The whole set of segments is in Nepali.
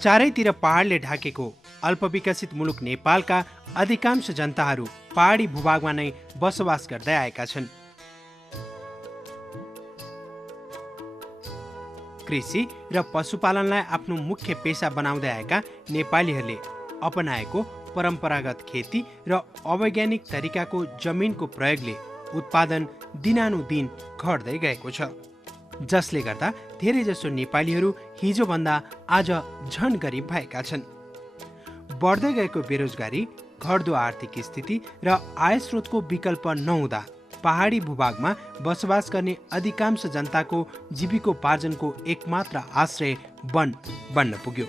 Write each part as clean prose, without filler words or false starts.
चारैतिर पहाडले ढाकेको अल्पविकसित मुलुक नेपालका अधिकांश जनताहरू पहाडी भूभागमा नै बसोबास गर्दै आएका छन्। कृषि र पशुपालनलाई आफ्नो मुख्य पेशा बनाउँदै आएका नेपालीहरूले अपनाएको परम्परागत खेती र अवैज्ञानिक तरिकाको जमिनको प्रयोगले उत्पादन दिनानुदिन घट्दै गएको छ, जसले गर्दा धेरैजसो नेपालीहरू हिजोभन्दा आज झन गरिब भएका छन्। बढ्दै गएको बेरोजगारी, घट्दो आर्थिक स्थिति र आय स्रोतको विकल्प नहुँदा पहाडी भूभागमा बसोबास गर्ने अधिकांश जनताको जीविकोपार्जनको एकमात्र आश्रय वन बन्न पुग्यो।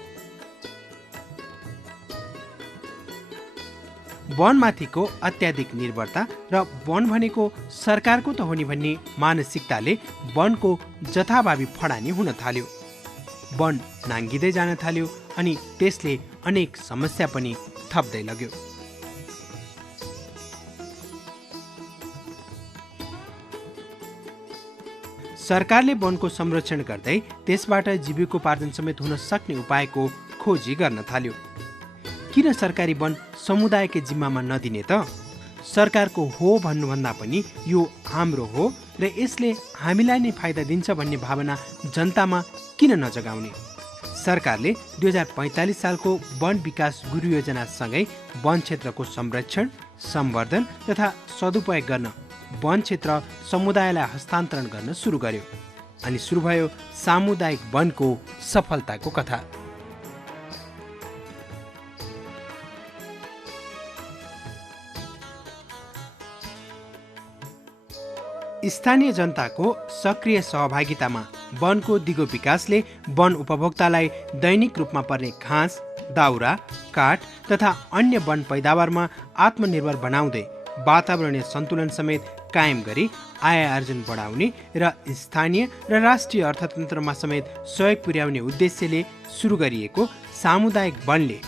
वनमाथिको अत्याधिक निर्भरता र वन भनेको सरकारको त हो नि भन्ने मानसिकताले वनको जथाभावी फडानी हुन थाल्यो। वन नाङ्गिँदै जान थाल्यो अनि त्यसले अनेक समस्या पनि थप्दै लग्यो। सरकारले वनको संरक्षण गर्दै त्यसबाट जीविकोपार्जन समेत हुन सक्ने उपायको खोजी गर्न थाल्यो। किन सरकारी वन समुदायकै जिम्मामा नदिने त? सरकारको हो भन्नुभन्दा पनि यो हाम्रो हो र यसले हामीलाई नै फाइदा दिन्छ भन्ने भावना जनतामा किन नजगाउने? सरकारले 2045 सालको वन विकास गुरु योजनासँगै वन क्षेत्रको संरक्षण, सम्वर्धन तथा सदुपयोग गर्न वन क्षेत्र समुदायलाई हस्तान्तरण गर्न सुरु गर्यो अनि सुरु भयो सामुदायिक वनको सफलताको कथा। स्थानीय जनताको सक्रिय सहभागितामा वनको दिगो विकासले वन उपभोक्तालाई दैनिक रूपमा पर्ने घाँस, दाउरा, काठ तथा अन्य वन पैदावारमा आत्मनिर्भर बनाउँदै वातावरणीय सन्तुलन समेत कायम गरी आय आर्जन बढाउने र स्थानीय र राष्ट्रिय अर्थतन्त्रमा समेत सहयोग पुर्याउने उद्देश्यले सुरु गरिएको सामुदायिक वनले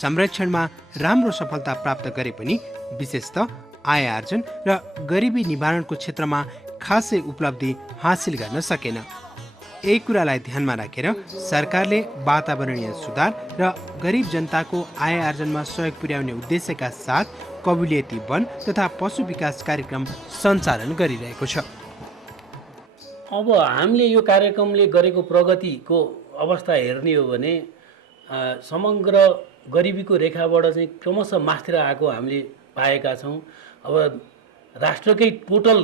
संरक्षणमा राम्रो सफलता प्राप्त गरे पनि विशेषतः आय आर्जन र गरिबी निवारणको क्षेत्रमा खासै उपलब्धि हासिल गर्न सकेन। यही कुरालाई ध्यानमा राखेर सरकारले वातावरणीय सुधार र गरिब जनताको आय आर्जनमा सहयोग पुर्याउने उद्देश्यका साथ कबुलियती वन तथा पशु विकास कार्यक्रम सञ्चालन गरिरहेको छ। अब हामीले यो कार्यक्रमले गरेको प्रगतिको अवस्था हेर्ने हो भने समग्र गरिबीको रेखाबाट चाहिँ क्रमशः माथिर आएको हामीले पाएका छौँ। अब राष्ट्रकै टोटल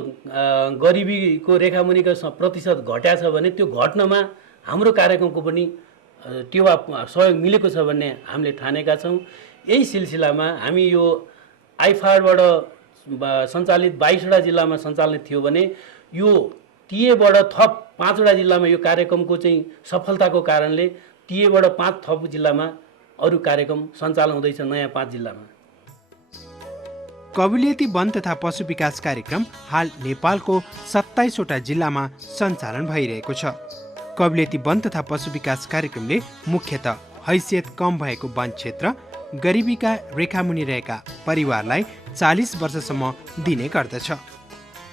गरिबीको रेखामुनिको प्रतिशत घट्या छ भने त्यो घट्नमा हाम्रो कार्यक्रमको पनि टेवा सहयोग मिलेको छ भन्ने हामीले ठानेका छौँ। यही सिलसिलामा हामी यो आइफाडबाट सञ्चालित 22वटा जिल्लामा सञ्चालित थियो भने यो टिएबाट थप 5वटा जिल्लामा यो कार्यक्रमको चाहिँ सफलताको कारणले टिएबाट 5 थप जिल्लामा अरू कार्यक्रम सञ्चालन हुँदैछ, नयाँ 5 जिल्लामा। कबुलियती वन तथा पशु विकास कार्यक्रम हाल नेपालको 27वटा जिल्लामा सञ्चालन भइरहेको छ। कबुलियती वन तथा पशु विकास कार्यक्रमले मुख्यतः हैसियत कम भएको वन क्षेत्र, गरिबीका रेखामुनि रहेका परिवारलाई 40 वर्षसम्म दिने गर्दछ,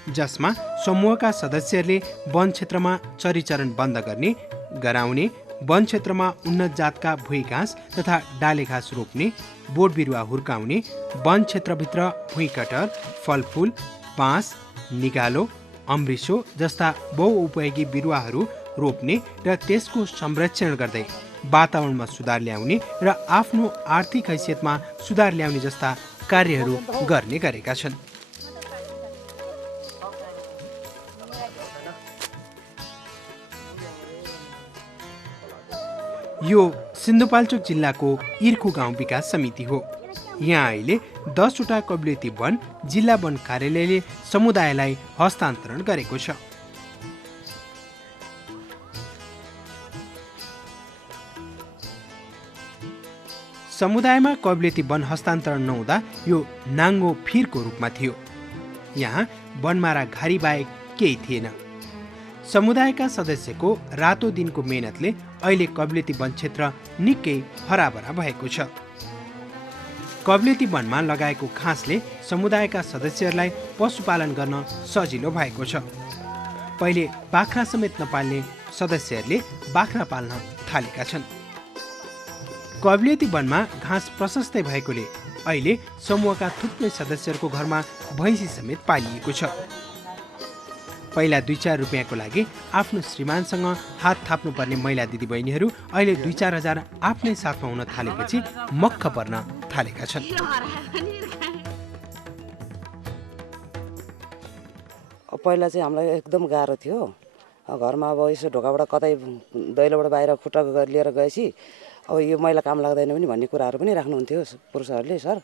जसमा समूहका सदस्यहरूले वन क्षेत्रमा चरीचरण बन्द गर्ने गराउने, वन क्षेत्रमा उन्नत जातका भुइँ घाँस तथा डाले घाँस रोप्ने, बोट बिरुवा हुर्काउने, वन क्षेत्रभित्र भुइँ कटर, फलफुल, बाँस, निगालो, अमृसो जस्ता बहुउपयोगी बिरुवाहरू रोप्ने र त्यसको संरक्षण गर्दै वातावरणमा सुधार ल्याउने र आफ्नो आर्थिक हैसियतमा सुधार ल्याउने जस्ता कार्यहरू गर्ने गरेका छन्। यो सिन्धुपाल्चोक जिल्लाको इर्खु गाउँ विकास समिति हो। यहाँ अहिले 10वटा कबुलियती वन जिल्ला वन कार्यालयले समुदायलाई हस्तान्तरण गरेको छ। समुदायमा कबुलियती वन हस्तान्तरण नहुँदा यो नाङ्गो फिरको रूपमा थियो। यहाँ वनमारा घारी बाहेक केही थिएन। समुदायका सदस्यको रातो दिनको मेहनतले अहिले कबुलियती वन क्षेत्र निकै हराभरा भएको छ। कबुलियती वनमा लगाएको घाँसले समुदायका सदस्यहरूलाई पशुपालन गर्न सजिलो भएको छ। पहिले बाख्रा समेत नपाल्ने सदस्यहरूले बाख्रा पाल्न थालेका छन्। कबलियती वनमा घाँस प्रशस्तै भएकोले अहिले समूहका थुप्रै सदस्यहरूको घरमा भैँसी समेत पालिएको छ। पहिला 2-4 रुपियाँको लागि आफ्नो श्रीमानसँग हात थाप्नुपर्ने महिला दिदीबहिनीहरू अहिले 2-4 हजार आफ्नै साथमा हुन थालेपछि मक्ख पर्न थालेका छन्। पहिला चाहिँ हामीलाई एकदम गाह्रो थियो। घरमा अब यसो ढोकाबाट कतै दैलोबाट बाहिर खुट्टा लिएर गएपछि अब यो मैला काम लाग्दैन पनि भन्ने कुराहरू पनि राख्नुहुन्थ्यो पुरुषहरूले सर।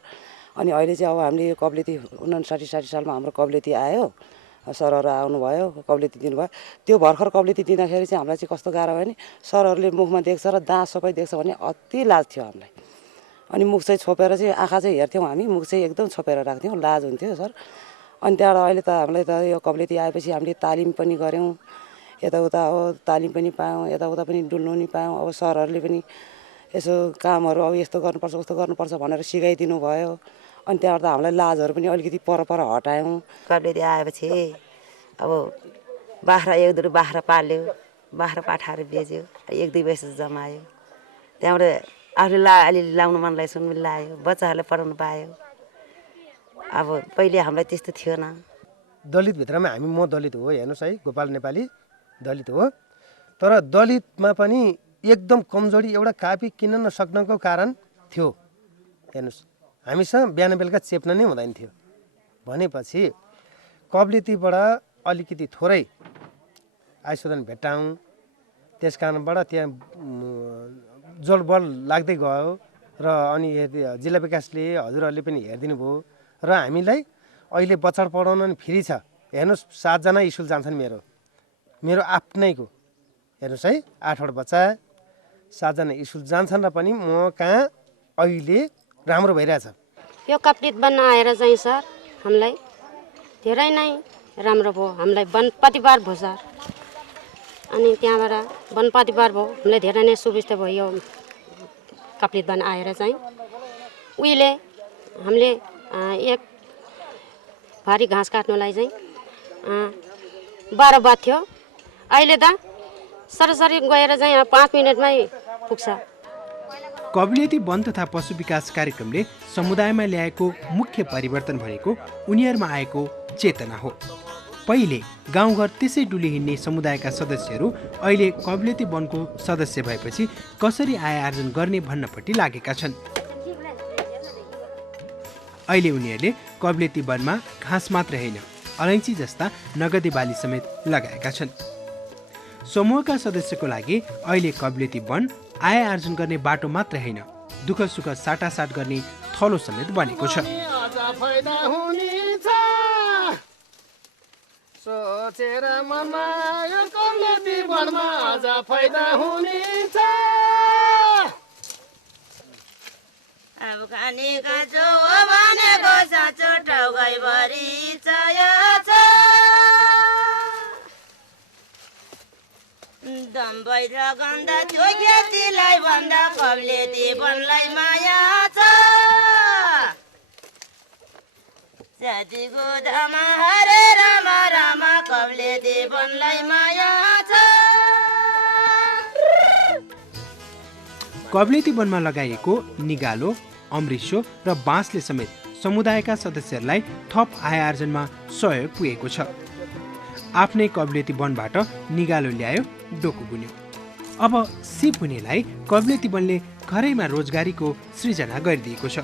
अनि अहिले चाहिँ अब हामीले कबलियती 59-60 सालमा हाम्रो कबलियती आयो, सरहरू आउनुभयो, कबलियती दिनुभयो। त्यो भर्खर कबलियती दिँदाखेरि चाहिँ हामीलाई चाहिँ कस्तो गाह्रो भयो भने सरहरूले मुखमा देख्छ र दाँत सबै देख्छ भने अति लाज थियो हामीलाई। अनि मुख चाहिँ छोपेर चाहिँ आँखा चाहिँ हेर्थ्यौँ हामी, मुख चाहिँ एकदम छोपेर राख्थ्यौँ, लाज हुन्थ्यो सर। अनि त्यहाँबाट अहिले त हामीलाई त यो कबलियती आएपछि हामीले तालिम पनि गऱ्यौँ, यताउता अब तालिम पनि पायौँ, यताउता पनि डुल्नु नि पायौँ। अब सरहरूले पनि यसो कामहरू अब यस्तो गर्नुपर्छ उस्तो गर्नुपर्छ भनेर सिकाइदिनु भयो। अनि त्यहाँबाट त हामीलाई लाजहरू पनि अलिकति पर हटायौँ। कबलियती आएपछि अब बाख्रा 1-2 बाख्रा पाल्यो, बाख्रा पाठाहरू बेच्यो, 1-2 पैसा जमायो। त्यहाँबाट आफूले अलिअलि लाउनु मन लाग्यो, सुन लायो, बच्चाहरूलाई पढाउनु पायो। अब पहिले हामीलाई त्यस्तो थिएन। दलितभित्रमा म दलित हो, हेर्नुहोस् है, गोपाल नेपाली दलित हो। तर दलितमा पनि एकदम कमजोरी एउटा कापी किन्न नसक्नको कारण थियो। हेर्नुहोस्, हामीसँग बिहान बेलुका चेप्न नै हुँदैन थियो। भनेपछि कबलियतीबाट अलिकति थोरै आयशोधन भेट्टाउँ, त्यस कारणबाट त्यहाँ जोडबल लाग्दै गयो। र अनि जिल्ला विकासले हजुरहरूले पनि हेरिदिनु भयो र हामीलाई अहिले बच्चा पढाउन पनि फ्री छ। हेर्नुहोस्, 7 जना स्कुल जान्छन् मेरो आफ्नैको। हेर्नुहोस् है, 8वटा बच्चा, 7 जना स्कुल जान्छन् र पनि म कहाँ अहिले राम्रो भइरहेछ। यो कबलियत बन्न आएर चाहिँ सर हामीलाई धेरै नै राम्रो भयो। हामीलाई वन परिवार भयो सर। अनि त्यहाँबाट वन परिवार भयो, हामीलाई धेरै नै सुविस्ता भयो यो कबलियत बन्न आएर चाहिँ। उहिले हामीले एक भारी घाँस काट्नुलाई चाहिँ 12 बाथ्यो। अहिले त सरसरी गएर चाहिँ 5 मिनटमै पुग्छ। कबलियती वन तथा पशु विकास कार्यक्रमले समुदायमा ल्याएको मुख्य परिवर्तन भनेको उनीहरूमा आएको चेतना हो। पहिले गाउँघर त्यसै डुली हिँड्ने समुदायका सदस्यहरू अहिले कबलियती वनको सदस्य भएपछि कसरी आय आर्जन गर्ने भन्नपट्टि लागेका छन्। अहिले उनीहरूले कबलियती वनमा घाँस मात्र होइन, अलैँची जस्ता नगदे बाली समेत लगाएका छन्। समूहका सदस्यको लागि अहिले कबलियती वन आय आर्जन गर्ने बाटो मात्र होइन, दुःख सुख साटासाट गर्ने थलो समेत बनेको छ। सोचेर मनमा यो कबलियती वनमा आज फाइदा हुनेछ। अब खानेका जो भनेको साँचो टाउकैभरि चाया छ। दम्बै र गन्ध त्यो खेतीलाई भन्दा कबलियती वनलाई माया छ। जातिको धामा हरे राम राम कबलियती वनलाई माया छ। कबलियती वनमा लगाइएको निगालो, अमृसो र बाँसले समेत समुदायका सदस्यहरूलाई थप आय आर्जनमा सहयोग पुगेको छ। आफ्नै कबलियती वनबाट निगालो ल्यायो, डोको बुन्यो। अब सिप हुनेलाई कबलियती वनले घरैमा रोजगारीको सृजना गरिदिएको छ।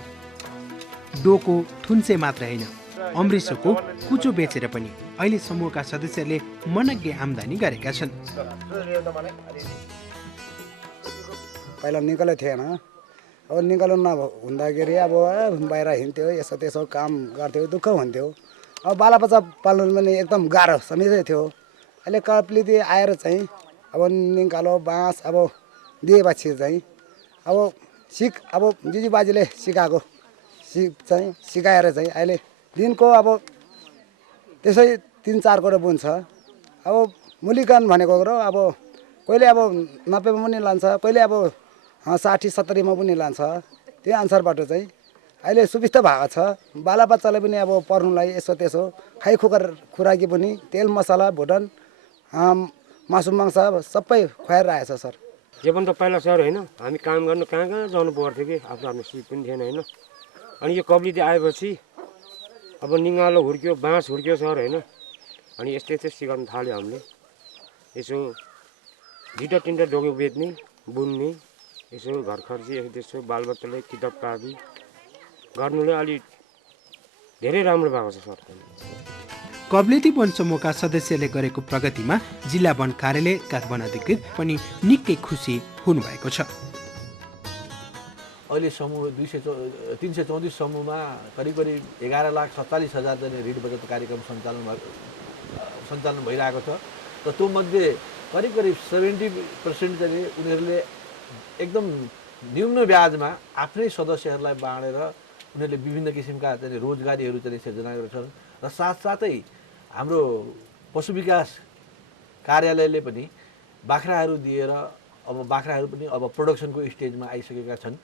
डोको थुन्से मात्र होइन, अमृसोको कुचो बेचेर पनि अहिले समूहका सदस्यहरूले मनग्गे आम्दानी गरेका छन्। पहिला निकालो थिएन, अब निकालो नहुँदाखेरि अब बाहिर हिँड्थ्यो, यसो त्यसो काम गर्थ्यो, दुःख हुन्थ्यो। अब बालाबच्चा पाल्नु पनि एकदम गाह्रो समिझै थियो। अहिले कबलियती आएर चाहिँ अब निकालो बाँस अब दिएपछि चाहिँ अब अब जिजुबाजेले सिकाएको सिकाएर चाहिँ अहिले दिनको अब त्यसै 3-4 करोड बुन्छ। अब मुलीकान भनेको कुरो अब कहिले अब 90 मा पनि लान्छ, कहिले अब 60-70 मा पनि लान्छ। त्यो अनुसारबाट चाहिँ अहिले सुविस्ता भएको छ। बालाबच्चालाई पनि अब पढ्नुलाई यसो त्यसो खाइखुकर खुराकी पनि तेल मसला भुटन मासु मांस सबै खुवाइरहेछ सर। जेपन त पहिला सर होइन हामी काम गर्नु कहाँ कहाँ जानु पर्थ्यो कि आफ्नो आफ्नो सिप पनि थिएन होइन अनि यो कब्लिती आएपछि अब निङ्गालो हुर्क्यो बाँस हुर्क्यो सर होइन अनि यस्तै सिकाउनु थाल्यो हामीले यसो झिटो टिन्टो डोको बेच्ने बुन्ने यसो घर खर्ची यसो त्यसो बालबच्चाले किताब कापी गर्नुले अलि धेरै राम्रो भएको छ सर। कब्लेती वन समूहका सदस्यले गरेको प्रगतिमा जिल्ला वन कार्यालय काठवन अधिकृत पनि निकै खुसी हुनुभएको छ। अहिले समूह 334 समूहमा करिब 11,47,000 जने ऋण बचत कार्यक्रम सञ्चालन भइरहेको छ र त्यो मध्ये करिब 70% चाहिँ उनीहरूले एकदम न्यून ब्याजमा आफ्नै सदस्यहरूलाई बाँडेर उनीहरूले विभिन्न किसिमका चाहिँ रोजगारीहरू चाहिँ सिर्जना गर्छन् र साथसाथै हाम्रो पशु विकास कार्यालयले पनि बाख्राहरू दिएर अब बाख्राहरू पनि अब प्रोडक्सनको स्टेजमा आइसकेका छन्।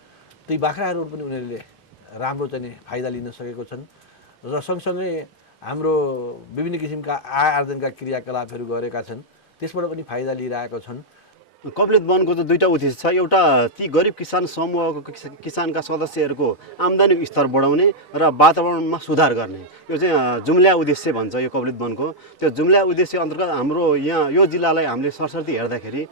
ती बाख्राहरू पनि उनीहरूले राम्रो चाहिँ फाइदा लिन सकेको छन् र सँगसँगै हाम्रो विभिन्न किसिमका आय आर्जनका क्रियाकलापहरू गरेका छन्, त्यसबाट पनि फाइदा लिइरहेका छन्। कब्लित वनको चाहिँ दुईटा उद्देश्य छ। एउटा ती गरिब किसान समूहको किसानका सदस्यहरूको आम्दानीको स्तर बढाउने र वातावरणमा सुधार गर्ने, यो चाहिँ जुम्ल्या उद्देश्य भन्छ यो कब्लित वनको। त्यो जुम्ल्या उद्देश्य अन्तर्गत हाम्रो यहाँ यो जिल्लालाई हामीले सरसर्ती हेर्दाखेरि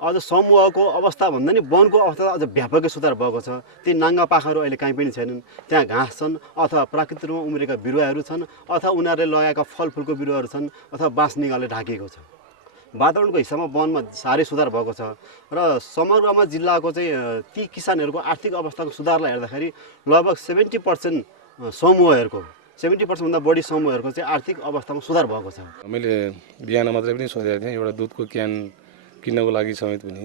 अझ समूहको अवस्था भन्दा नि वनको अवस्था अझ व्यापकै सुधार भएको छ। ती नाङ्गा पाखाहरू अहिले कहीँ पनि छैनन्, त्यहाँ घाँस छन् अथवा प्राकृतिक रूपमा उम्रेका बिरुवाहरू छन् अथवा उनीहरूले लगाएका फलफुलको बिरुवाहरू छन् अथवा बाँस निगाले ढाकिएको छ। वातावरणको हिसाबमा वनमा साह्रै सुधार भएको छ र समग्रमा जिल्लाको चाहिँ ती किसानहरूको आर्थिक अवस्थाको सुधारलाई हेर्दाखेरि लगभग 70% समूहहरूको 70%भन्दा बढी समूहहरूको चाहिँ आर्थिक अवस्थामा सुधार भएको छ। मैले बिहान मात्रै पनि सोधेको थिएँ, एउटा दुधको क्यान किन्नको लागि समेत पनि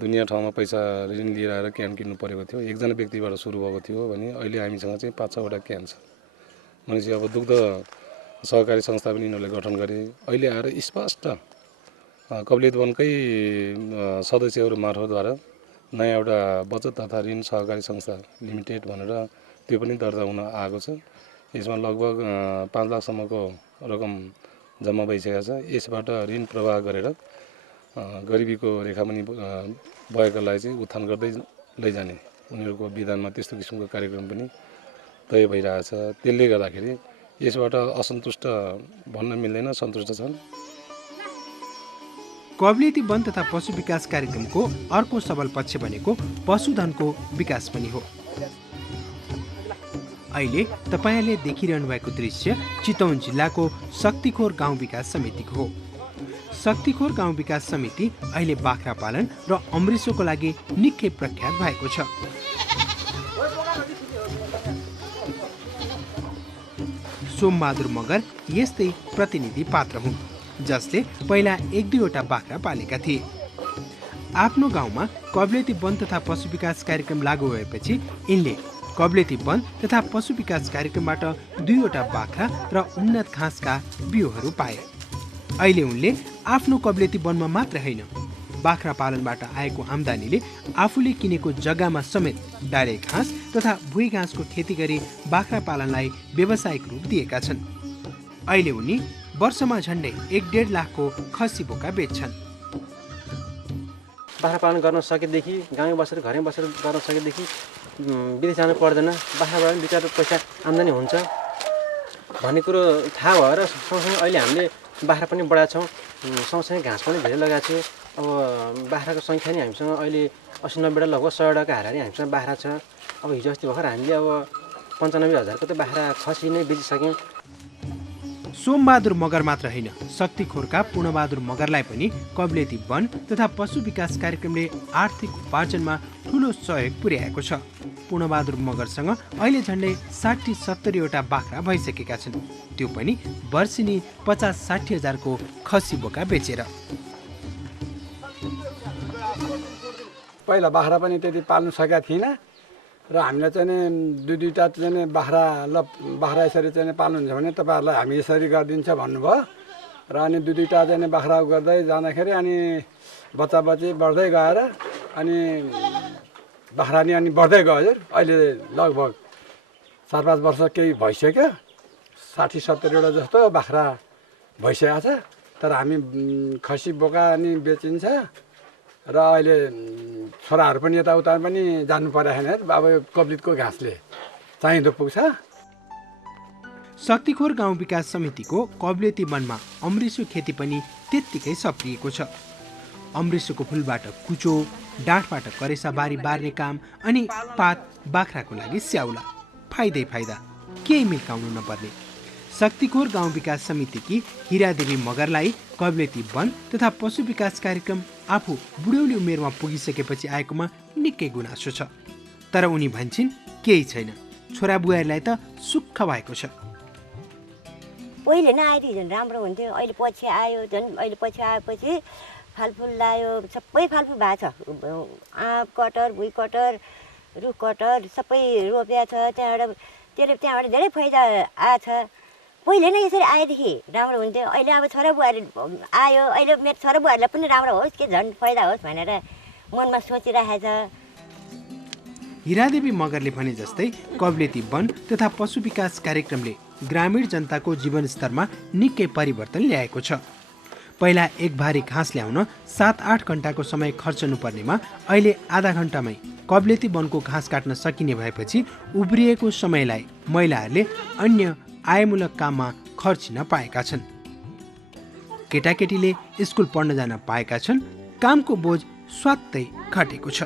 दुनियाँ ठाउँमा पैसा ऋण लिएर आएर क्यान किन्नु परेको थियो। एकजना व्यक्तिबाट सुरु भएको थियो भने अहिले हामीसँग चाहिँ 5-6वटा क्यान छ। भनेपछि अब दुग्ध सहकारी संस्था पनि यिनीहरूले गठन गरे। अहिले आएर स्पष्ट कब्लित वनकै सदस्यहरू मार्फतद्वारा नयाँ एउटा बचत तथा ऋण सहकारी संस्था लिमिटेड भनेर त्यो पनि दर्ता हुन आएको छ। यसमा लगभग 5 लाखसम्मको रकम जम्मा भइसकेको छ। यसबाट ऋण प्रवाह गरेर गरिबीको रेखामुनि भएकालाई चाहिँ उत्थान गर्दै लैजाने उनीहरूको विधानमा त्यस्तो किसिमको कार्यक्रम पनि तय भइरहेछ। त्यसले गर्दाखेरि यसबाट असन्तुष्ट भन्न मिल्दैन, सन्तुष्ट छन्। कब्लियती वन तथा पशु विकास कार्यक्रमको अर्को सबल पक्ष भनेको पशुधनको विकास पनि हो। अहिले तपाईले देखिरहनु भएको दृश्य चितवन जिल्लाको शक्तिखोर गाउँ विकास समितिको हो। शक्तिखोर गाउँ विकास समिति अहिले बाख्रा पालन र अमृतसरको लागि निकै प्रख्यात भएको छ। सोमबहादुर मगर यस्तै प्रतिनिधि पात्र हुन् जसले पहिला 1-2वटा बाख्रा पालेका थिए। आफ्नो गाउँमा कब्लियती वन तथा पशु विकास कार्यक्रम लागू भएपछि यिनले कब्लियती वन तथा पशु विकास कार्यक्रमबाट 2वटा बाख्रा र उन्नत घाँसका बिउहरू पाए। अहिले उनले आफ्नो कब्लियती वनमा मात्र होइन, बाख्रा पालनबाट आएको आम्दानीले आफूले किनेको जग्गामा समेत डाले घाँस तथा भुइँ घाँसको खेती गरी बाख्रा पालनलाई व्यावसायिक रूप दिएका छन्। अहिले उनी वर्षमा झन्डै 1.5 लाखको खसी बोका बेच्छन्। बाख्रा पालन गर्न सकेदेखि गाउँमै बसेर घरमै बसेर गर्न सकेदेखि विदेश जानु पर्दैन, बाख्राबाट पनि 2-4 पैसा आम्दानी हुन्छ भन्ने कुरो थाहा भएर सँगसँगै अहिले हामीले बाख्रा पनि बढाएको छौँ, सँगसँगै घाँस पनि धेरै लगाएको छु। अब बाख्राको सङ्ख्या नै हामीसँग अहिले 80-90 लगभग 100 हाराहारी हामीसँग बाख्रा छ। अब हिजो अस्ति भर्खर हामीले अब 95,000को त बाख्रा खसी नै बेचिसक्यौँ। सोमबहादुर मगर मात्र होइन, शक्तिखोरका पूर्णबहादुर मगरलाई पनि कब्लियती वन तथा पशु विकास कार्यक्रमले आर्थिक उपार्जनमा ठूलो सहयोग पुर्याएको छ। पूर्णबहादुर मगरसँग अहिले झन्डै 60-70वटा बाख्रा भइसकेका छन्, त्यो पनि वर्षिनी 50-60 हजारको खसी बोका बेचेर। पहिला बाख्रा पनि त्यति पाल्नु सकेका थिइनँ र हामीलाई चाहिँ 2-2टा चाहिँ बाख्रा यसरी चाहिँ पाल्नुहुन्छ भने तपाईँहरूलाई हामी यसरी गरिदिन्छ भन्नुभयो र अनि 2-2टा चाहिँ बाख्रा गर्दै जाँदाखेरि अनि बच्चा बढ्दै गएर अनि बाख्रा नि अनि बढ्दै गयो हजुर। अहिले लगभग 4-5 वर्ष केही भइसक्यो, 60-70वटा जस्तो बाख्रा भइसकेको छ। तर हामी खसी बोका नि बेचिन्छ र अहिले छोराहरू पनि यताउता पनि जानु परेको छैन अब यो कब्लितको घाँसले चाहिँदो पुग्छ। शक्तिखोर गाउँ विकास समितिको कब्लेती वनमा अमृसो खेती पनि त्यत्तिकै सप्रिएको छ। अमृसोको फुलबाट कुचो, डाँठबाट करेसा बारी बार्ने काम अनि पात बाख्राको लागि स्याउला, फाइदै फाइदा, केही मिल्काउनु नपर्ने। शक्तिखोर गाउँ विकास समितिकी हिरादेवी मगरलाई कब्लेती वन तथा पशु विकास कार्यक्रम आफू बुढौली उमेरमा पुगिसकेपछि आएकोमा निकै गुनासो छ। तर उनी भन्छन् केही छैन, छोरा बुहारीलाई त सुख भएको छ। पहिले नै आएदेखि झन् राम्रो हुन्थ्यो, अहिले पछि आयो, झन् अहिले पछि आएपछि फलफुल लायो, सबै फलफुल भएको छ। आँप कटहर, भुइँ कटहर, रुख कटहर सबै रोपिया छ। त्यहाँबाट धेरै फाइदा आएछ। पहिले नै यसरी आएदेखि राम्रो हुन्थ्यो। अहिले अब छोरा बुहारी आयो, अहिले मेरो छोरा बुहारीलाई पनि राम्रो होस् कि झन् फाइदा होस् भनेर मनमा सोचिरहेछ। हिरादेवी मगरले भने जस्तै कब्लेती वन तथा पशु विकास कार्यक्रमले ग्रामीण जनताको जीवनस्तरमा निकै परिवर्तन ल्याएको छ। पहिला एक भारी घाँस ल्याउन 7-8 घण्टाको समय खर्चनु पर्नेमा अहिले आधा घण्टामै कब्लेती वनको घाँस काट्न सकिने भएपछि उब्रिएको समयलाई महिलाहरूले अन्य आयमूलक काममा खर्चिन पाएका छन्। केटाकेटीले स्कुल पढ्न जान पाएका छन्, कामको बोझ स्वात्तै घटेको छ।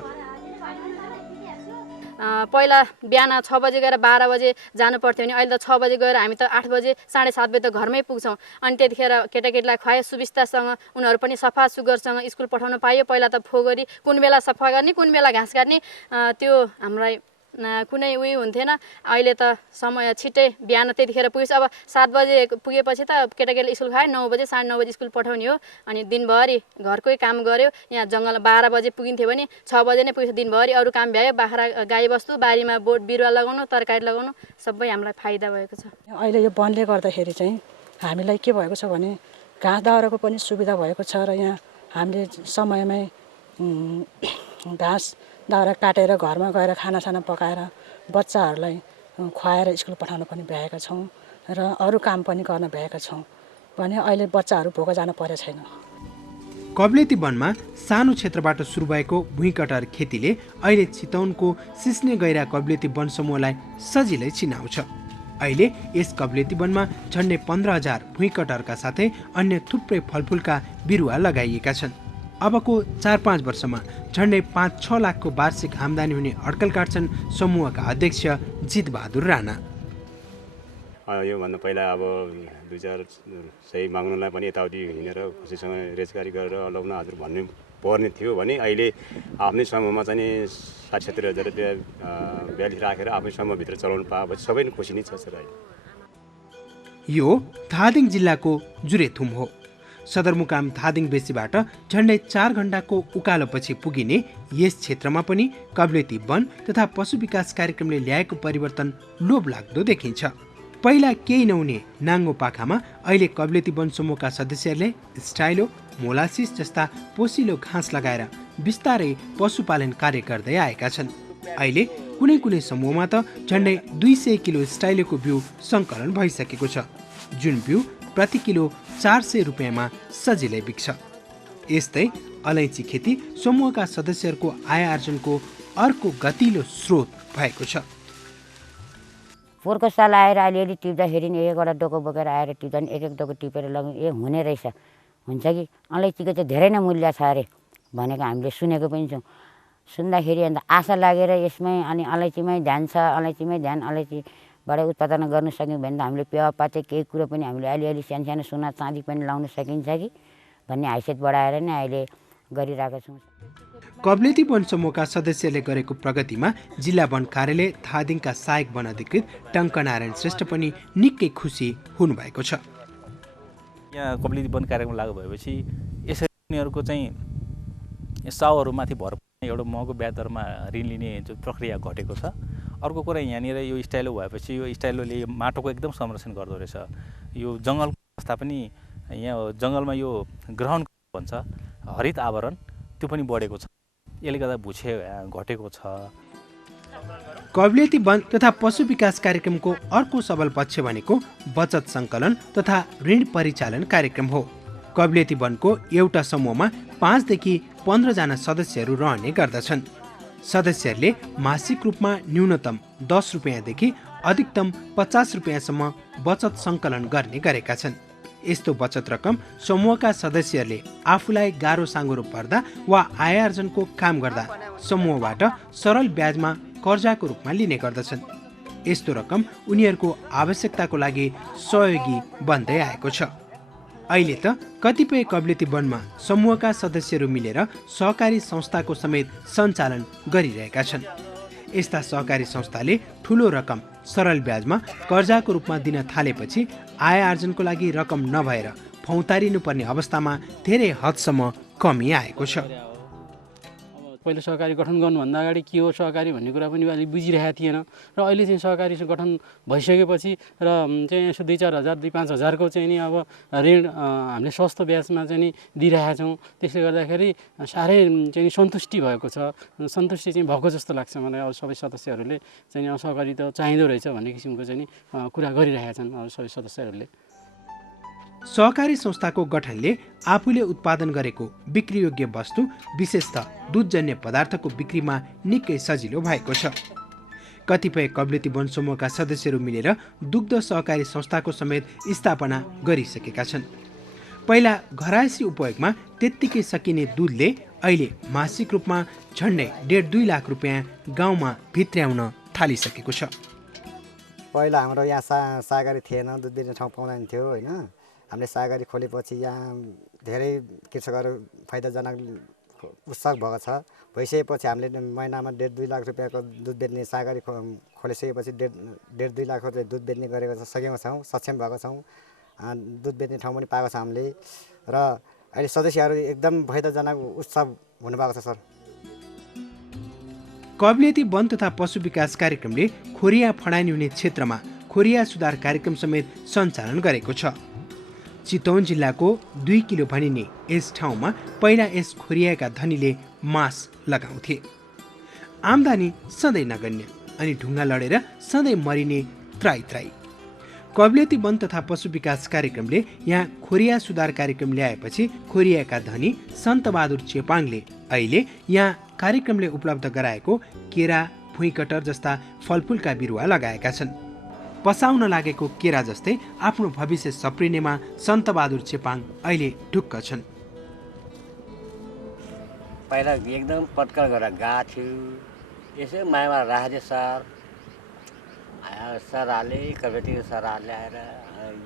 पहिला बिहान 6 बजे गएर 12 बजे जानु पर्थ्यो भने अहिले त 6 बजे गएर हामी त 8 बजे 7:30 बजे त घरमै पुग्छौँ। अनि त्यतिखेर केटाकेटीलाई खुवाए सुविस्तासँग उनीहरू पनि सफा सुग्घरसँग स्कुल पठाउन पाइयो। पहिला त फोगरी कुन बेला सफा गर्ने, कुन बेला घाँस काट्ने त्यो हामीलाई कुनै उयो हुन्थेन। अहिले त समय छिट्टै बिहान त्यतिखेर पुगेछ। अब 7 बजे पुगेपछि त केटाकेटीले स्कुल खायो, 9 बजे 9:30 बजे स्कुल पठाउने हो। अनि दिनभरि घरकै काम गर्यो। यहाँ जङ्गल 12 बजे पुगिन्थ्यो भने 6 बजे नै पुगेछ। दिनभरि अरू काम भ्यायो, बाख्रा गाईबस्तु बारीमा बोट बिरुवा लगाउनु, तरकारी लगाउनु सबै हामीलाई फाइदा भएको छ। अहिले यो वनले गर्दाखेरि चाहिँ हामीलाई के भएको छ भने घाँस दाउराको पनि सुविधा भएको छ र यहाँ हामीले समयमै घाँस दाउरा काटेर घरमा गएर खानासाना पकाएर बच्चाहरूलाई खुवाएर स्कुल पठाउन पनि भ्याएका छौँ र अरू काम पनि गर्न भ्याएका छौँ भने अहिले बच्चाहरू भोको जान परेको छैन। कब्लेती वनमा सानो क्षेत्रबाट सुरु भएको भुइँ कटहर खेतीले अहिले चितवनको सिस्ने गैरा कब्लेती वन समूहलाई सजिलै चिनाउँछ। अहिले यस कब्लेती वनमा झन्डै 15,000 भुइँ कटहरका साथै अन्य थुप्रै फलफुलका बिरुवा लगाइएका छन्। अबको 4-5 वर्षमा झन्डै 5-6 लाखको वार्षिक आम्दानी हुने अड्कल काट्छन् समूहका अध्यक्ष जितबहादुर राणा। योभन्दा पहिला अब 2-4 सही माग्नुलाई पनि यताउति हिँडेर खुसीसँग रेजगारी गरेर लग्न हजुर भन्नु पर्ने थियो भने अहिले आफ्नै समूहमा चाहिँ 60-70 हजार रुपियाँ ब्यालेन्स राखेर आफ्नै समूहभित्र चलाउनु पाएपछि सबै नै खुसी नै छ सर। यो धादिङ जिल्लाको जुरेथुम हो। सदरमुकाम धादिङ बेसीबाट झन्डै 4 घण्टाको उकालोपछि पुगिने यस क्षेत्रमा पनि कब्लेती वन तथा पशु विकास कार्यक्रमले ल्याएको परिवर्तन लोभलाग्दो देखिन्छ। पहिला केही नहुने नाङ्गो पाखामा अहिले कब्लेती वन समूहका सदस्यहरूले स्टाइलो, मोलासिस जस्ता पोसिलो घाँस लगाएर बिस्तारै पशुपालन कार्य गर्दै आएका छन्। अहिले कुनै कुनै समूहमा त झन्डै 200 किलो स्टाइलोको बिउ सङ्कलन भइसकेको छ, जुन बिउ प्रति किलो 400 रुपियाँमा सजिलै बिक्छ। यस्तै अलैँची खेती समूहका सदस्यहरूको आय आर्जनको अर्को गतिलो स्रोत भएको छ। पोहोरको साल आएर अलिअलि टिप्दाखेरि नि एकवटा डोको बोकेर आएर टिप्दा नि एक डोको टिपेर लग्यो, हुने रहेछ, हुन्छ कि अलैँचीको चाहिँ धेरै नै मूल्य छ अरे भनेको हामीले सुनेको पनि छौँ। सुन्दाखेरि अन्त आशा लागेर यसमै अनि अलैँचीमै ध्यान छ, अलैँचीमै ध्यान, अलैँचीबाट उत्पादन गर्न सक्यौँ भने त हामीले पेवापाते केही कुरो पनि हामीले अलिअलि सानो सोना चाँदी पनि लाउन सकिन्छ कि भन्ने हैसियत बढाएर नै अहिले गरिरहेका छौँ। कब्लेती वन समूहका सदस्यले गरेको प्रगतिमा जिल्ला वन कार्यालय धादिङका सहायक वन अधिकृत टङ्कनारायण श्रेष्ठ पनि निकै खुसी हुनुभएको छ। यहाँ कब्लेती वन कार्यक्रम लागू भएपछि यसरी उनीहरूको चाहिँ साउहरूमाथि भर एउटा महँगो ब्याज दरमा ऋण लिने जो प्रक्रिया घटेको छ। अर्को कुरा यहाँनिर यो स्टाइलो भएपछि यो स्टाइलोले माटोको एकदम संरक्षण गर्दो रहेछ। यो जङ्गलको अवस्था पनि यहाँ जङ्गलमा यो ग्रहण भन्छ हरित आवरण त्यो पनि बढेको छ, यसले गर्दा भुछे घटेको छ। कब्लेती वन तथा पशु विकास कार्यक्रमको अर्को सबल पक्ष भनेको बचत सङ्कलन तथा ऋण परिचालन कार्यक्रम हो। कब्लेती वनको एउटा समूहमा 5 देखि 15 जना सदस्यहरू रहने गर्दछन्। सदस्यहरूले मासिक रूपमा न्यूनतम 10 रुपियाँदेखि अधिकतम 50 रुपियाँसम्म बचत सङ्कलन गर्ने गरेका छन्। यस्तो बचत रकम समूहका सदस्यहरूले आफूलाई गाह्रो साँगुरो पर्दा वा आय आर्जनको काम गर्दा समूहबाट सरल ब्याजमा कर्जाको रूपमा लिने गर्दछन्। यस्तो रकम उनीहरूको आवश्यकताको लागि सहयोगी बन्दै आएको छ। अहिले त कतिपय कबलिती वनमा समूहका सदस्यहरू मिलेर सहकारी संस्थाको समेत सञ्चालन गरिरहेका छन्। यस्ता सहकारी संस्थाले ठूलो रकम सरल ब्याजमा कर्जाको रूपमा दिन थालेपछि आय आर्जनको लागि रकम नभएर फौतारिनुपर्ने अवस्थामा धेरै हदसम्म कमी आएको छ। पहिला सहकारी गठन गर्नुभन्दा अगाडि के हो सहकारी भन्ने कुरा पनि अलिक बुझिरहेको थिएन र अहिले चाहिँ सहकारी गठन भइसकेपछि र चाहिँ यसो 2-4 हजार 2-5 हजारको चाहिँ नि अब ऋण हामीले सस्तो ब्याजमा चाहिँ नि दिइरहेका छौँ। त्यसले गर्दाखेरि साह्रै चाहिँ सन्तुष्टि भएको छ, सन्तुष्टि चाहिँ भएको जस्तो लाग्छ मलाई। अब सबै सदस्यहरूले चाहिँ सहकारी त चाहिँदो रहेछ भन्ने किसिमको चाहिँ नि कुरा गरिरहेका छन् अब सबै सदस्यहरूले। सहकारी संस्थाको गठनले आफूले उत्पादन गरेको बिक्रीयोग्य वस्तु विशेषतः दूधजन्य पदार्थको बिक्रीमा निकै सजिलो भएको छ। कतिपय कबलिती वन समूहका सदस्यहरू मिलेर दुग्ध सहकारी संस्थाको समेत स्थापना गरिसकेका छन्। पहिला घरायसी उपयोगमा त्यत्तिकै सकिने दुधले अहिले मासिक रूपमा झन्डै 1.5-2 लाख रुपियाँ गाउँमा भित्र्याउन थालिसकेको छ। पहिला हाम्रो यहाँ सहकारी थिएन, दुध बेच्ने ठाउँ पाउँदैन थियो होइन। हामीले सहकारी खोलेपछि यहाँ धेरै कृषकहरू फाइदाजनक उत्सुक भएको छ। भइसकेपछि हामीले महिनामा 1.5-2 लाख रुपियाँको दुध बेच्ने सहकारी खोलिसकेपछि 1.5-2 लाखको चाहिँ दुध बेच्ने गरेको सकेका छौँ, सक्षम भएको छौँ। दुध बेच्ने ठाउँ पनि पाएको छ हामीले र अहिले सदस्यहरू एकदम फाइदाजनक उत्सव हुनुभएको छ सर। कबलियती वन तथा पशु विकास कार्यक्रमले खोरिया फडानी हुने क्षेत्रमा खोरिया सुधार कार्यक्रम समेत सञ्चालन गरेको छ। चितवन जिल्लाको 2 किलो भनिने यस ठाउँमा पहिला यस खोरियाका धनीले मास लगाउँथे। आम्दानी सधैँ नगण्य अनि ढुङ्गा लडेर सधैँ मरिने त्राई। कबलियती वन तथा पशु विकास कार्यक्रमले यहाँ खोरिया सुधार कार्यक्रम ल्याएपछि खोरियाका धनी सन्तबहादुर चेपाङले अहिले यहाँ कार्यक्रमले उपलब्ध गराएको केरा, भुइँकटर जस्ता फलफुलका बिरुवा लगाएका छन्। पसाउन लागेको केरा जस्तै आफ्नो भविष्य सप्रिनेमा सन्तबहादुर चेपाङ अहिले ढुक्क छन्। पहिला एकदम पटकर गरेर गएको थियो, यसो मायामा राखे सर हाले कबेटी सर हाले आएर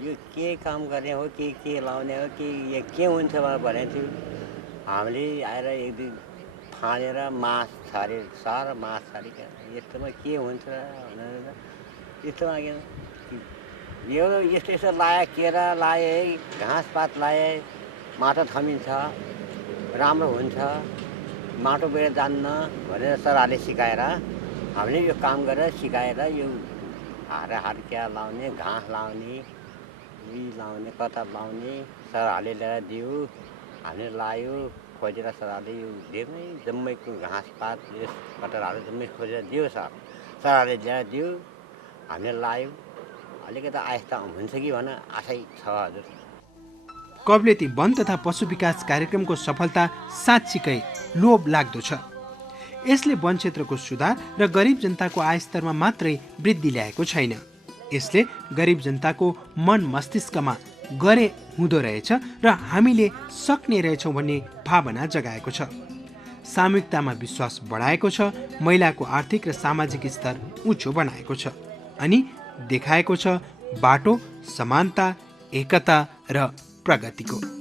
यो के काम गर्ने हो के लाउने हो कि यो के हुन्छ भनेको थियो। हामीले आएर एक दिन फाँडेर मास छारे सर मास छारेर यस्तोमा के हुन्छ भनेर यस्तोमा यो यस्तो लाए, केरा लाए, घाँस पात लाए, माटो थमिन्छ, राम्रो हुन्छ, माटो बेर जान्न भनेर सरहरूले सिकाएर हामीले यो काम गरेर सिकाएर यो हार्किया लाउने, घाँस लाउने, लाउने, कता लाउने सरहरूले ल्याएर दियो। हामीले लायो, खोजेर सरहरूले यो धेरै जम्मैको घाँस पात कटरहरू जम्मै खोजेर दियो। सरहरूले ल्याएर दियो, हामीले लायो। अलिकति आयस्ता हुन्छ कि भन आशै छ हजुर। कबलियती वन तथा पशु विकास कार्यक्रमको सफलता साँच्चीकै लोभ लाग्दो छ। यसले वन क्षेत्रको सुधार र गरिब जनताको आय स्तरमा मात्रै वृद्धि ल्याएको छैन, यसले गरिब जनताको मन मस्तिष्कमा गरे हुँदो रहेछ र हामीले सक्ने रहेछौँ भन्ने भावना जगाएको छ। सामूहिकतामा विश्वास बढाएको छ, महिलाको आर्थिक र सामाजिक स्तर उच्च बनाएको छ अनि देखाएको छ बाटो समानता, एकता र प्रगतिको।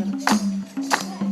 लाग्दैन